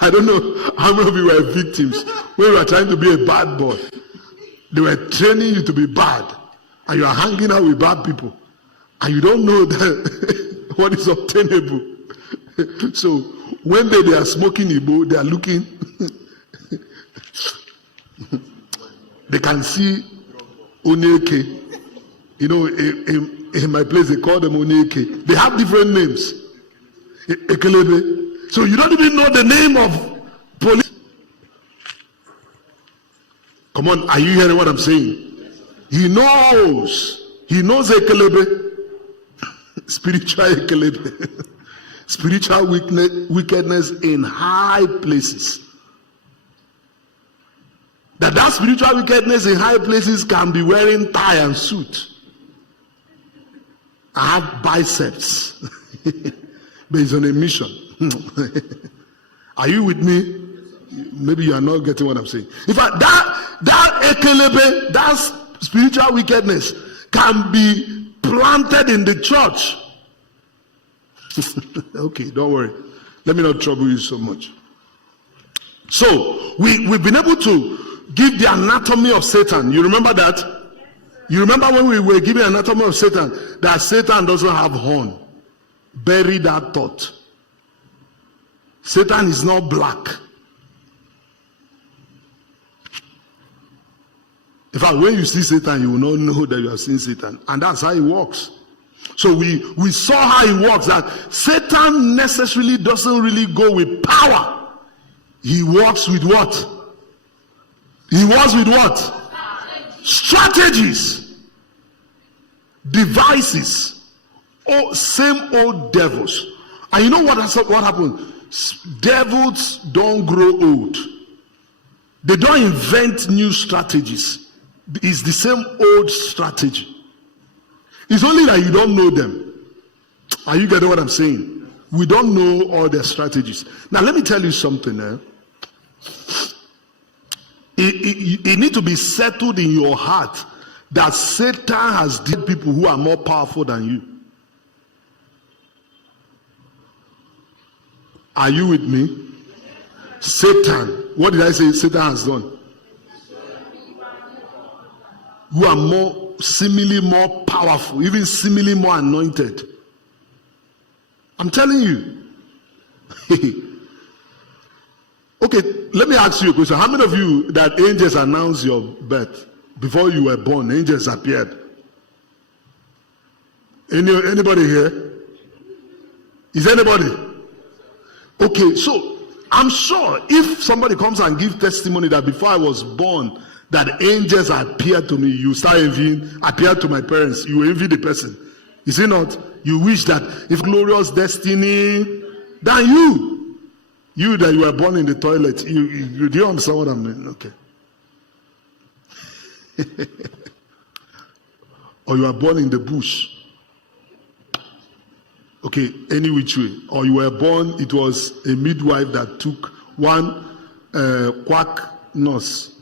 I don't know how many of you were victims when you were trying to be a bad boy. They were training you to be bad, and you are hanging out with bad people, and you don't know that what is obtainable. So when they are smoking Igbo, they are looking. They can see Oneke. You know, in my place they call them Oneke. They have different names. Ekelebe. So you don't even know the name of police. Come on, are you hearing what I'm saying? He knows Ekelebe. Spiritual Ekelebe. Spiritual wickedness in high places. That spiritual wickedness in high places can be wearing tie and suit. I have biceps. But it's on a mission. Are you with me? Maybe you are not getting what I'm saying. In fact, that ekelebe, that spiritual wickedness can be planted in the church. Okay, don't worry. Let me not trouble you so much. So, we've been able to give the anatomy of Satan. You remember that? You remember when we were giving anatomy of Satan, that Satan doesn't have horn. Bury that thought. Satan is not black. In fact, when you see Satan, you will not know that you have seen Satan. And that's how he works. So we saw how he works, that Satan necessarily doesn't really go with power. He works with what? He works with what? Strategies. Devices. Oh, same old devils. And you know what happens? Devils don't grow old. They don't invent new strategies. It's the same old strategy. It's only that you don't know them. Are you getting what I'm saying? We don't know all their strategies. Now let me tell you something. It needs to be settled in your heart that Satan has dealt people who are more powerful than you. Are you with me? Satan. What did I say Satan has done? Who are more, seemingly more powerful, even seemingly more anointed. I'm telling you. Okay, let me ask you a question. How many of you that angels announced your birth before you were born? Angels appeared. Anybody here? Is anybody? Okay, so I'm sure if somebody comes and gives testimony that before I was born, that angels appeared to me, you start envying, appeared to my parents, you envy the person. Is it not? You wish that if glorious destiny, then you that you were born in the toilet, you do you understand what I mean? Okay. Or you were born in the bush. Okay, any which way. Or you were born, it was a midwife that took one quack nurse.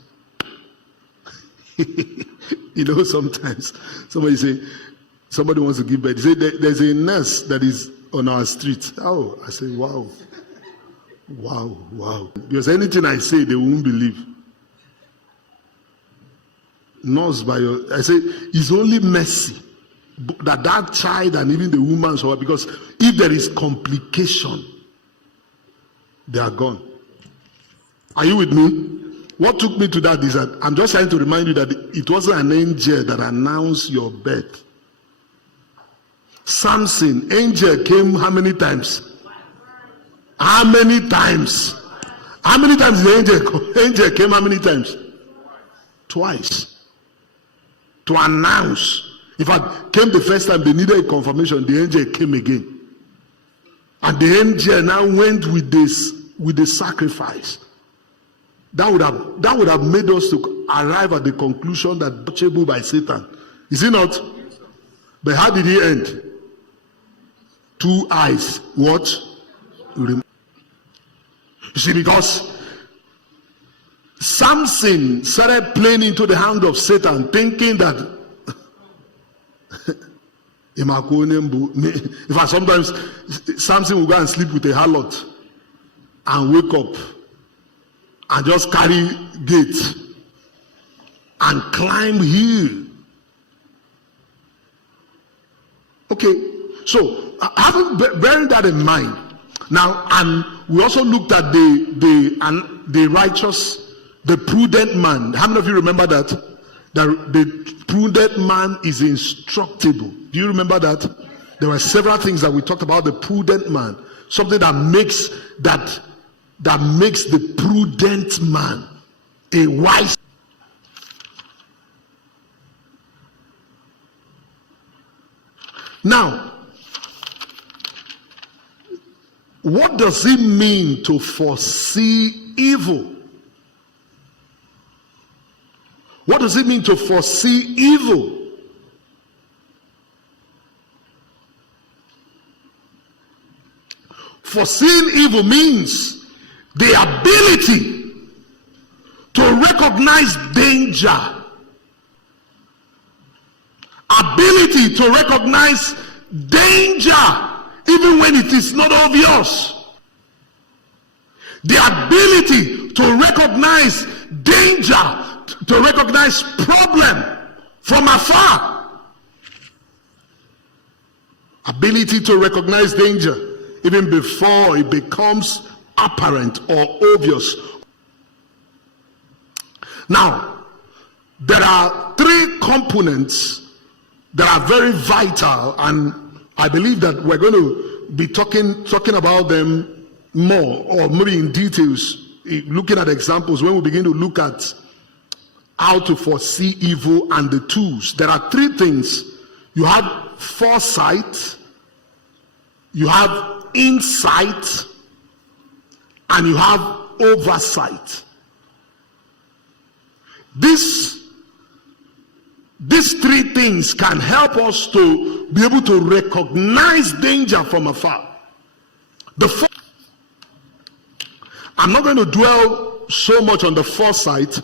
You know, sometimes somebody wants to give birth. They say there's a nurse that is on our street. Oh, I say, wow. Because anything I say, they won't believe. Nurse by your, I say, it's only mercy that child and even the woman saw, because if there is complication, they are gone. Are you with me? What took me to that is that I'm just trying to remind you that it wasn't an angel that announced your birth. Samson, angel came how many times? How many times? How many times the angel came? How many times? Twice. To announce. In fact, came the first time they needed a confirmation, the angel came again. And the angel now went with the sacrifice. That would have made us to arrive at the conclusion that touchable by Satan. Is it not? But how did he end? 2 eyes. What? You see, because Samson started playing into the hand of Satan, thinking that in fact, sometimes Samson will go and sleep with a harlot. and wake up and just carry gate and climb hill. Okay, so bearing that in mind, now, and we also looked at the righteous, the prudent man. How many of you remember that? That the prudent man is instructable. Do you remember that? There were several things that we talked about the prudent man. Something that makes the prudent man a wise. Now, what does it mean to foresee evil? What does it mean to foresee evil? Foreseeing evil means the ability to recognize danger. Ability to recognize danger even when it is not obvious. The ability to recognize danger, to recognize problem from afar. Ability to recognize danger even before it becomes apparent or obvious. Now, there are three components that are very vital, and I believe that we're going to be talking about them more, or maybe in details, looking at examples when we begin to look at how to foresee evil and the tools. There are three things. You have foresight, you have insight, and you have oversight. These three things can help us to be able to recognize danger from afar. I'm not going to dwell so much on the foresight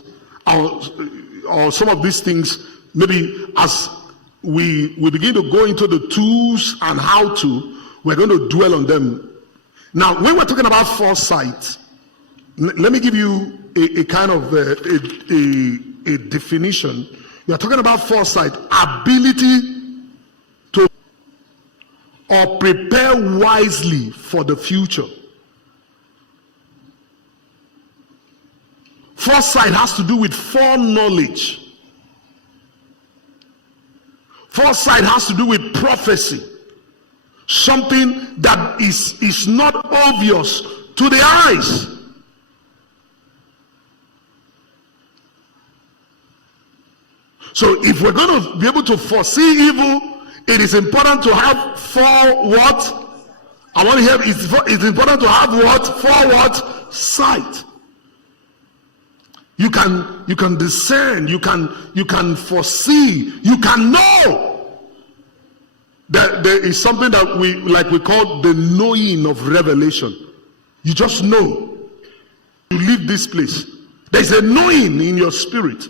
or some of these things. Maybe as we begin to go into the tools and how to, we're going to dwell on them. Now, when we're talking about foresight, let me give you a kind of a definition. We are talking about foresight, ability to or prepare wisely for the future. Foresight has to do with foreknowledge. Foresight has to do with prophecy. Something that is not obvious to the eyes. So if we're going to be able to foresee evil, it is important to have what? I want to hear, it's important to have what? Sight. You can discern, you can foresee, you can know. There is something that we call the knowing of revelation. You just know. You leave this place. There's a knowing in your spirit.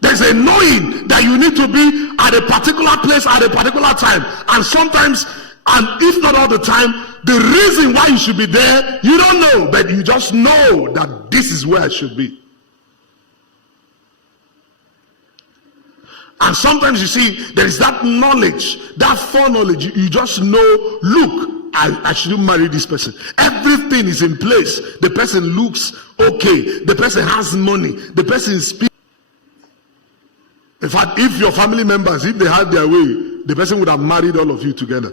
There's a knowing that you need to be at a particular place at a particular time. And sometimes, and if not all the time, the reason why you should be there, you don't know, but you just know that this is where I should be. And sometimes you see, there is that knowledge, that foreknowledge. You just know, look, I shouldn't marry this person. Everything is in place. The person looks okay. The person has money. The person speaks. In fact, if your family members, if they had their way, the person would have married all of you together.